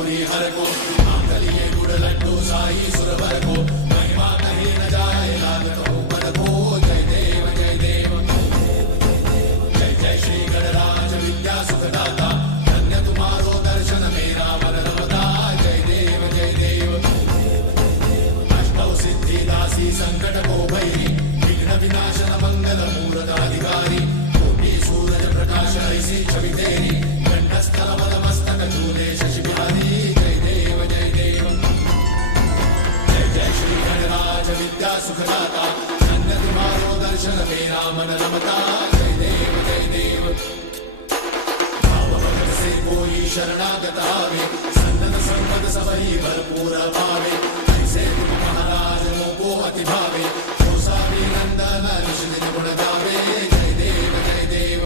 गौरी हर को मांगलिये गुड़ लड्डू साई सुरवर को महिमा कहीं न जाए लागत हो पद को जय देव जय देव जय जय श्री गणराज विद्या सुखदाता धन्य तुम्हारो दर्शन मेरा मन रमता जय देव जय देव अष्टौ सिद्धि दासी संकट को भैरी विघ्न विनाशन मंगल मूरत अधिकारी कोटि सूरज प्रकाश ऐसी छवि तेरी कंठस्थल मस्तक झूले शशि बिहारी जय देव जय देव जय जय श्री गणराज विद्या सुखदाता धन्य तुम्हारो दर्शन मेरा मन रमता जय देव जय देव भाव भगत से कोई शरणागत आवे सन्नत संपद सबही भरपूर पावे ऐसे तुम महाराज को अति भावे